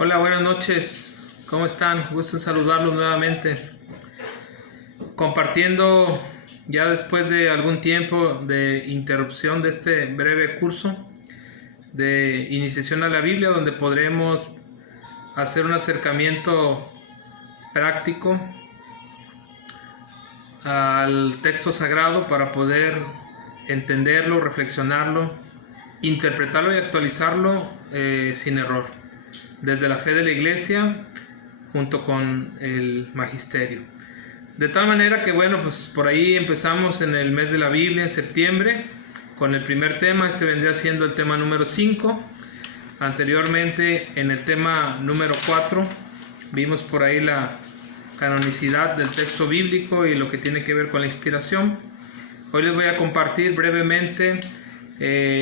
Hola, buenas noches. ¿Cómo están? Gusto en saludarlos nuevamente. Compartiendo ya después de algún tiempo de interrupción de este breve curso de iniciación a la Biblia, donde podremos hacer un acercamiento práctico al texto sagrado para poder entenderlo, reflexionarlo, interpretarlo y actualizarlo sin error, desde la fe de la Iglesia junto con el magisterio. De tal manera que pues por ahí empezamos en el mes de la Biblia, en septiembre, con el primer tema. Este vendría siendo el tema número 5. Anteriormente, en el tema número 4, vimos por ahí la canonicidad del texto bíblico y lo que tiene que ver con la inspiración. Hoy les voy a compartir brevemente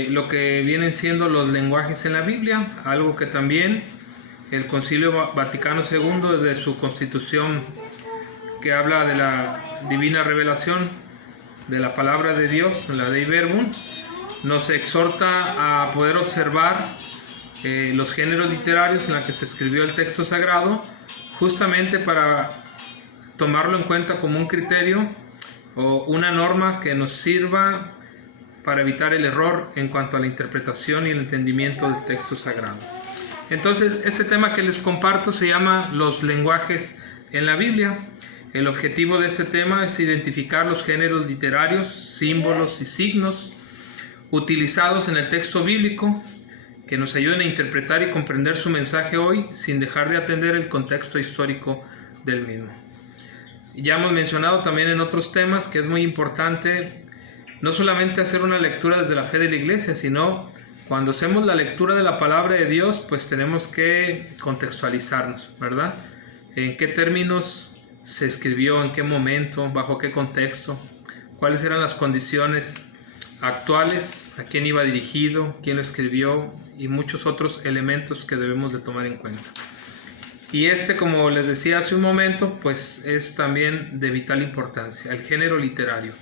lo que vienen siendo los lenguajes en la Biblia, algo que también el Concilio Vaticano II, desde su constitución que habla de la divina revelación de la palabra de Dios, la Dei Verbum, nos exhorta a poder observar los géneros literarios en los que se escribió el texto sagrado, justamente para tomarlo en cuenta como un criterio o una norma que nos sirva para evitar el error en cuanto a la interpretación y el entendimiento del texto sagrado. Entonces, este tema que les comparto se llama los lenguajes en la Biblia. El objetivo de este tema es identificar los géneros literarios, símbolos y signos utilizados en el texto bíblico que nos ayuden a interpretar y comprender su mensaje hoy sin dejar de atender el contexto histórico del mismo. Ya hemos mencionado también en otros temas que es muy importante no solamente hacer una lectura desde la fe de la Iglesia, sino cuando hacemos la lectura de la palabra de Dios, pues tenemos que contextualizarnos, ¿verdad? ¿En qué términos se escribió? ¿En qué momento? ¿Bajo qué contexto? ¿Cuáles eran las condiciones actuales? ¿A quién iba dirigido? ¿Quién lo escribió? Y muchos otros elementos que debemos de tomar en cuenta. Y como les decía hace un momento, pues es también de vital importancia, el género literario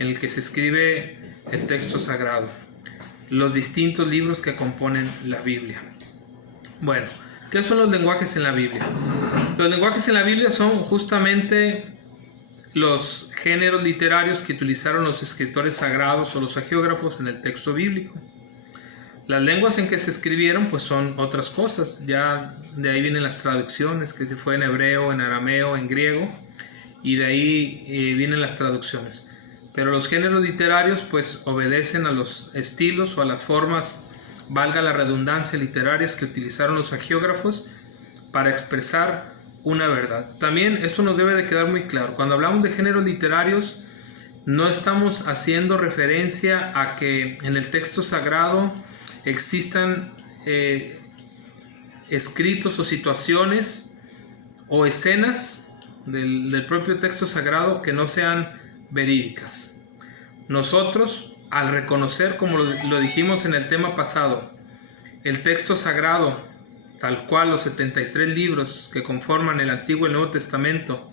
en el que se escribe el texto sagrado, los distintos libros que componen la Biblia. Bueno, ¿qué son los lenguajes en la Biblia? Los lenguajes en la Biblia son justamente los géneros literarios que utilizaron los escritores sagrados o los hagiógrafos en el texto bíblico. Las lenguas en que se escribieron pues son otras cosas, ya de ahí vienen las traducciones, que se fue en hebreo, en arameo, en griego, y de ahí vienen las traducciones. Pero los géneros literarios pues obedecen a los estilos o a las formas, valga la redundancia, literarias que utilizaron los hagiógrafos para expresar una verdad. También esto nos debe de quedar muy claro. Cuando hablamos de géneros literarios, no estamos haciendo referencia a que en el texto sagrado existan escritos o situaciones o escenas del propio texto sagrado que no sean verídicas. Nosotros, al reconocer, como lo dijimos en el tema pasado, el texto sagrado, tal cual los 73 libros que conforman el Antiguo y el Nuevo Testamento,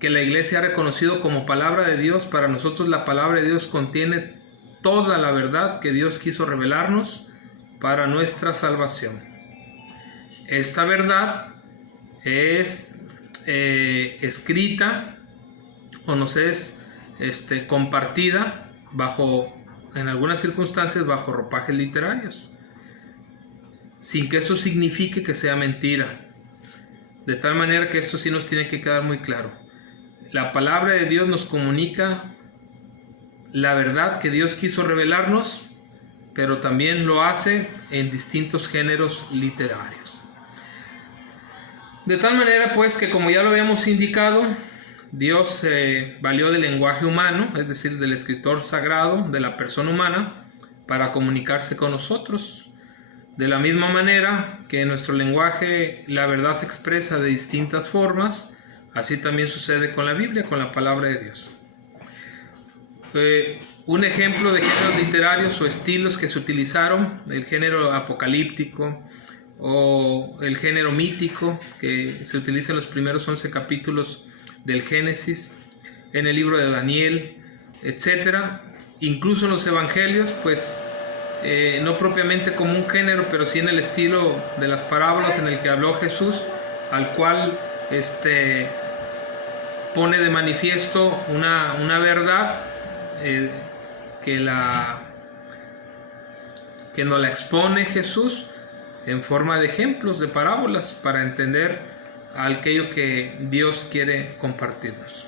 que la Iglesia ha reconocido como palabra de Dios, para nosotros la palabra de Dios contiene toda la verdad que Dios quiso revelarnos para nuestra salvación. Esta verdad es escrita o nos es compartida en algunas circunstancias bajo ropajes literarios, sin que eso signifique que sea mentira. De tal manera que esto sí nos tiene que quedar muy claro. La palabra de Dios nos comunica la verdad que Dios quiso revelarnos, pero también lo hace en distintos géneros literarios. De tal manera pues que, como ya lo habíamos indicado, Dios se valió del lenguaje humano, es decir, del escritor sagrado, de la persona humana, para comunicarse con nosotros. De la misma manera que en nuestro lenguaje la verdad se expresa de distintas formas, así también sucede con la Biblia, con la palabra de Dios. Un ejemplo de géneros literarios o estilos que se utilizaron, el género apocalíptico o el género mítico, que se utiliza en los primeros 11 capítulos del Génesis, en el libro de Daniel, etc. Incluso en los evangelios, pues no propiamente como un género, pero sí en el estilo de las parábolas en el que habló Jesús, al cual pone de manifiesto una verdad que nos la expone Jesús en forma de ejemplos, de parábolas, para entender aquello que Dios quiere compartirnos.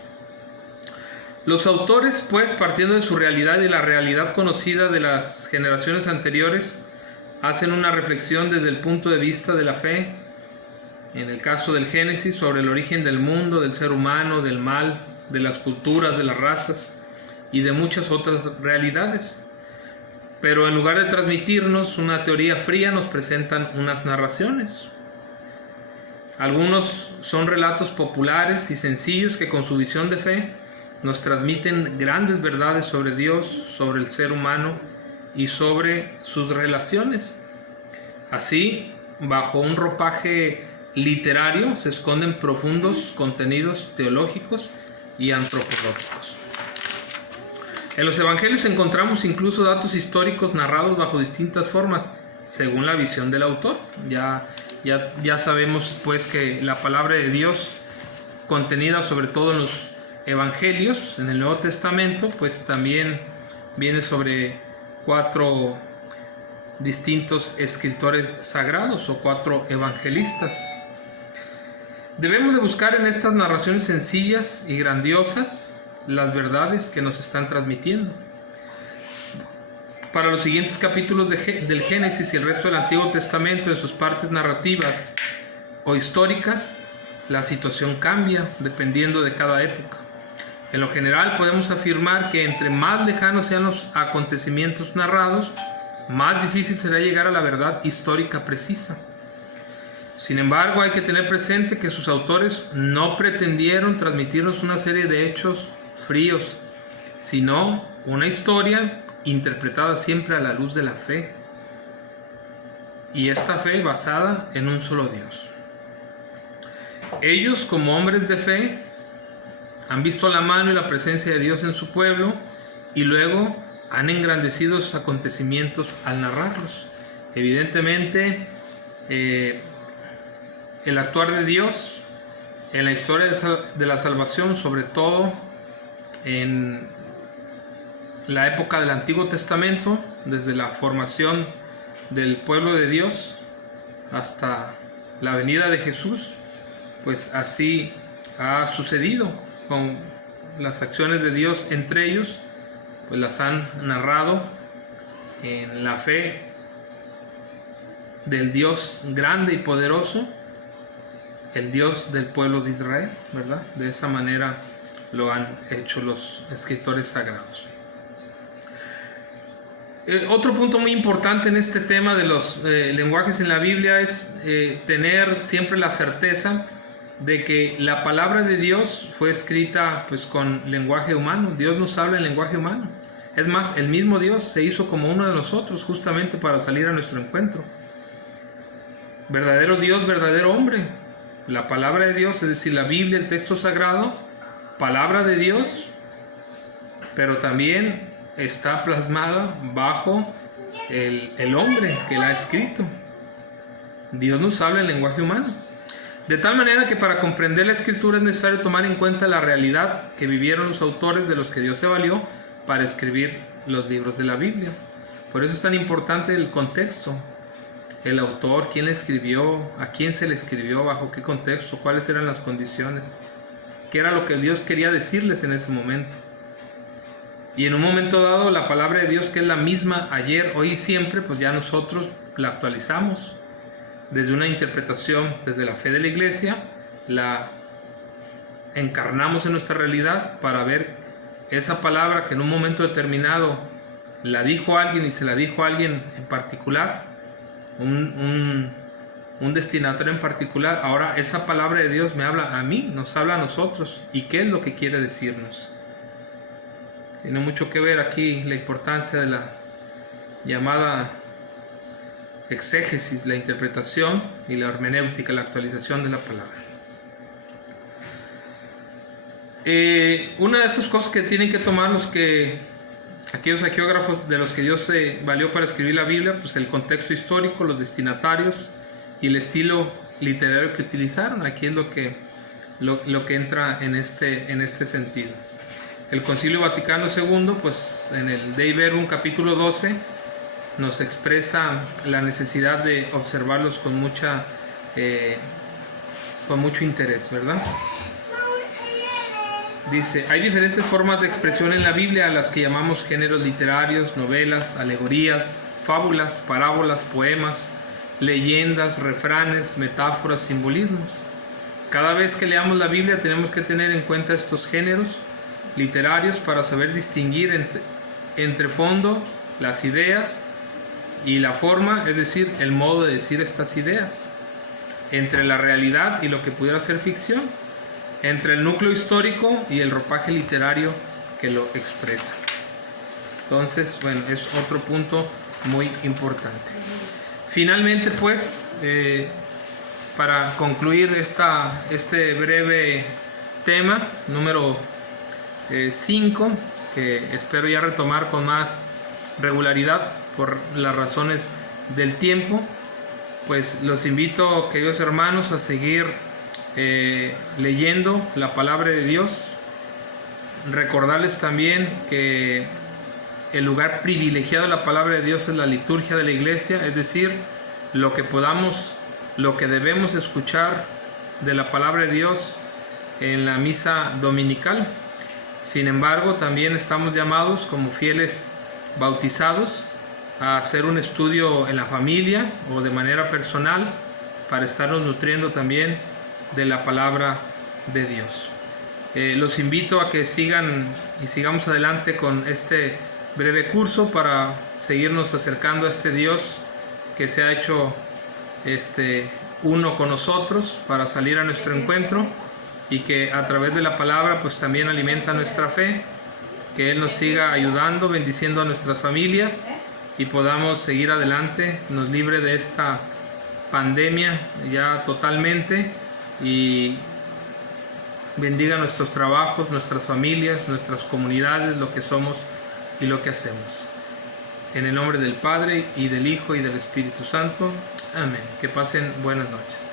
Los autores, pues, partiendo de su realidad y la realidad conocida de las generaciones anteriores, hacen una reflexión desde el punto de vista de la fe, en el caso del Génesis, sobre el origen del mundo, del ser humano, del mal, de las culturas, de las razas y de muchas otras realidades. Pero en lugar de transmitirnos una teoría fría, nos presentan unas narraciones. Algunos son relatos populares y sencillos que con su visión de fe nos transmiten grandes verdades sobre Dios, sobre el ser humano y sobre sus relaciones. Así, bajo un ropaje literario se esconden profundos contenidos teológicos y antropológicos. En los evangelios encontramos incluso datos históricos narrados bajo distintas formas, según la visión del autor. Ya sabemos pues que la palabra de Dios, contenida sobre todo en los evangelios, en el Nuevo Testamento, pues también viene sobre 4 distintos escritores sagrados o 4 evangelistas. Debemos de buscar en estas narraciones sencillas y grandiosas las verdades que nos están transmitiendo. Para los siguientes capítulos del Génesis y el resto del Antiguo Testamento, en sus partes narrativas o históricas, la situación cambia dependiendo de cada época. En lo general podemos afirmar que entre más lejanos sean los acontecimientos narrados, más difícil será llegar a la verdad histórica precisa. Sin embargo, hay que tener presente que sus autores no pretendieron transmitirnos una serie de hechos fríos, sino una historia interpretada siempre a la luz de la fe, y esta fe basada en un solo Dios. Ellos, como hombres de fe, han visto la mano y la presencia de Dios en su pueblo y luego han engrandecido sus acontecimientos al narrarlos. Evidentemente, el actuar de Dios en la historia de la salvación, sobre todo en la época del Antiguo Testamento, desde la formación del pueblo de Dios hasta la venida de Jesús, pues así ha sucedido con las acciones de Dios entre ellos, pues las han narrado en la fe del Dios grande y poderoso, el Dios del pueblo de Israel, ¿verdad? De esa manera lo han hecho los escritores sagrados. Otro punto muy importante en este tema de los lenguajes en la Biblia es tener siempre la certeza de que la palabra de Dios fue escrita pues con lenguaje humano. Dios nos habla en lenguaje humano. Es más, el mismo Dios se hizo como uno de nosotros justamente para salir a nuestro encuentro. Verdadero Dios, verdadero hombre. La palabra de Dios, es decir, la Biblia, el texto sagrado, palabra de Dios, pero también está plasmada bajo el hombre que la ha escrito. Dios nos habla en lenguaje humano. De tal manera que para comprender la escritura es necesario tomar en cuenta la realidad que vivieron los autores de los que Dios se valió para escribir los libros de la Biblia. Por eso es tan importante el contexto, el autor, quién le escribió, a quién se le escribió, bajo qué contexto, cuáles eran las condiciones, qué era lo que Dios quería decirles en ese momento. Y en un momento dado, la palabra de Dios, que es la misma ayer, hoy y siempre, pues ya nosotros la actualizamos desde una interpretación, desde la fe de la iglesia, la encarnamos en nuestra realidad para ver esa palabra que en un momento determinado la dijo alguien y se la dijo a alguien en particular, un destinatario en particular. Ahora esa palabra de Dios me habla a mí, nos habla a nosotros. ¿Y qué es lo que quiere decirnos? Tiene mucho que ver aquí la importancia de la llamada exégesis, la interpretación, y la hermenéutica, la actualización de la palabra. Una de estas cosas que tienen que tomar los que aquellos hagiógrafos de los que Dios se valió para escribir la Biblia, pues el contexto histórico, los destinatarios y el estilo literario que utilizaron. Aquí es lo que entra en este sentido. El Concilio Vaticano II, pues en el Dei Verbum capítulo 12, nos expresa la necesidad de observarlos con mucho interés, ¿verdad? Dice, hay diferentes formas de expresión en la Biblia a las que llamamos géneros literarios, novelas, alegorías, fábulas, parábolas, poemas, leyendas, refranes, metáforas, simbolismos. Cada vez que leamos la Biblia tenemos que tener en cuenta estos géneros literarios para saber distinguir entre fondo, las ideas, y la forma, es decir, el modo de decir estas ideas, entre la realidad y lo que pudiera ser ficción, entre el núcleo histórico y el ropaje literario que lo expresa. Entonces, bueno, es otro punto muy importante. Finalmente, pues, para concluir este breve tema, número 5, que espero ya retomar con más regularidad por las razones del tiempo, pues los invito, queridos hermanos, a seguir leyendo la palabra de Dios. Recordarles también que el lugar privilegiado de la palabra de Dios es la liturgia de la iglesia, es decir, lo que debemos escuchar de la palabra de Dios en la misa dominical. Sin embargo, también estamos llamados como fieles bautizados a hacer un estudio en la familia o de manera personal para estarnos nutriendo también de la palabra de Dios. Los invito a que sigamos adelante con este breve curso para seguirnos acercando a este Dios que se ha hecho uno con nosotros para salir a nuestro encuentro, y que a través de la palabra pues también alimenta nuestra fe. Que Él nos siga ayudando, bendiciendo a nuestras familias, y podamos seguir adelante, nos libre de esta pandemia ya totalmente, y bendiga nuestros trabajos, nuestras familias, nuestras comunidades, lo que somos y lo que hacemos. En el nombre del Padre, y del Hijo, y del Espíritu Santo. Amén. Que pasen buenas noches.